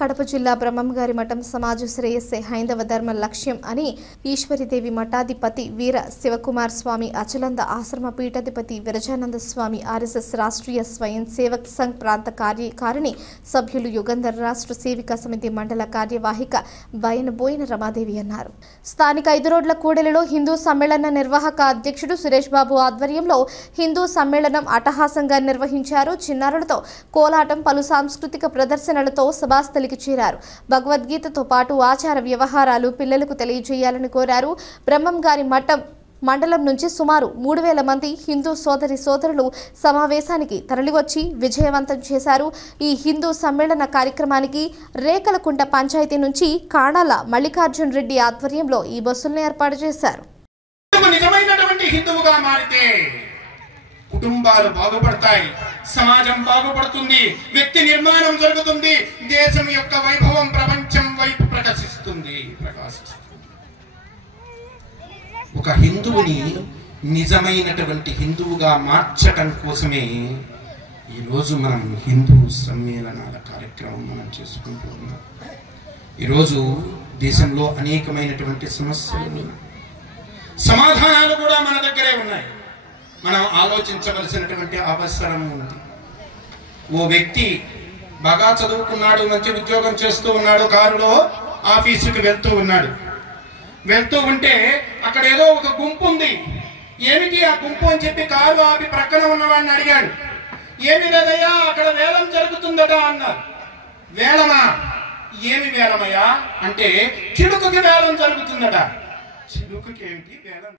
కడప జిల్లా బ్రహ్మంగారి మఠం సమాజ శ్రేయస్సే హైందవ ధర్మ లక్ష్యం అని ఈశ్వరీదేవి మఠాధిపతి వీర శివకుమార్ స్వామి, అచలంద ఆశ్రమ పీఠాధిపతి విరజానంద స్వామి, ఆర్ఎస్ఎస్ రాష్ట్రీయ స్వయం సేవక్ సంఘ్ ప్రాంత కార్యకారిణి సభ్యులు యుగంధర్, రాష్ట్ర సేవికా సమితి మండల కార్యవాహిక బోయిన రమాదేవి అన్నారు. స్థానిక 5 రోడ్ల కూడలిలో హిందూ సమ్మేళన నిర్వాహక అధ్యక్షుడు సురేష్ బాబు ఆధ్వర్యంలో హిందూ సమ్మేళనం అట్టహాసంగా నిర్వహించారు. చిన్నారులతో కోలాటం, పలు సాంస్కృతిక ప్రదర్శనలతో సభాస్థలి చేరారు. భగవద్గీతతో పాటు ఆచార వ్యవహారాలు పిల్లలకు తెలియజేయాలని కోరారు. బ్రహ్మంగారి మఠం మండలం నుంచి సుమారు 3000 మంది హిందూ సోదరులు సమావేశానికి తరలివచ్చి విజయవంతం చేశారు. ఈ హిందూ సమ్మేళన కార్యక్రమానికి రేకలకుంట పంచాయతీ నుంచి కాణాల మల్లికార్జున్ రెడ్డి ఆధ్వర్యంలో ఈ బస్సులను ఏర్పాటు చేశారు. కుటుంబాలు బాగుపడతాయి, సమాజం బాగుపడుతుంది, వ్యక్తి నిర్మాణం జరుగుతుంది, దేశం యొక్క వైభవం ప్రపంచం వైపు ప్రకాశిస్తుంది. ఒక హిందువుని నిజమైనటువంటి హిందువుగా మార్చటం కోసమే ఈరోజు మనం హిందూ సమ్మేళనాల కార్యక్రమం మనం చేసుకుంటూ ఉన్నాం. ఈరోజు దేశంలో అనేకమైనటువంటి సమస్యలు, సమాధానాలు కూడా మన దగ్గరే ఉన్నాయి. మనం ఆలోచించవలసినటువంటి అవసరం ఉంది. ఓ వ్యక్తి బాగా చదువుకున్నాడు, మంచి ఉద్యోగం చేస్తూ ఉన్నాడు, కారులో ఆఫీసుకి వెళ్తూ ఉంటే అక్కడ ఏదో ఒక గుంపు ఉంది. ఏమిటి ఆ గుంపు అని చెప్పి కారు ఆపి ప్రక్కన ఉన్నవాడిని అడిగాడు. ఏమి లేదయ్యా, అక్కడ వేలం జరుగుతుందట అన్నారు. వేలమా? ఏమి వేలమయ్యా అంటే చిలుకకి వేలం జరుగుతుందట. చిలుకకి ఏమిటి వేలం?